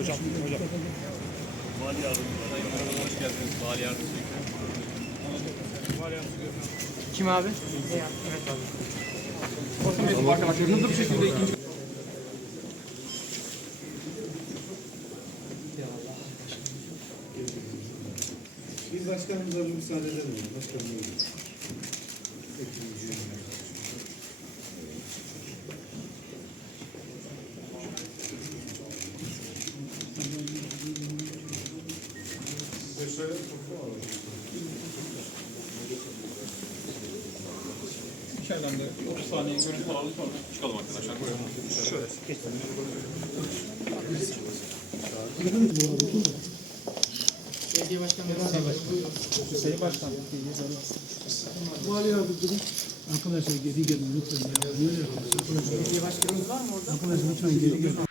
Hocam. Vali yardımcısı. Sayın Merhaba, hoş geldiniz. Vali yardımcısı. Vali yardımcısı. Kim abi? Evet abi. Arkadaşlar hızlı bir şekilde ikinci... Biz başkanımıza bir müsaade edelim. Başkanımıza. İçeriden de 30 saniye görüntü alalım sonra çıkalım arkadaşlar. Şöyle. Belediye başkanı. Sayın Başkan. Vali yardımcısı. Arkadaşlar geri gelin lütfen. Belediye başkanımız var mı orada? Arkadaşlar lütfen geri gelin.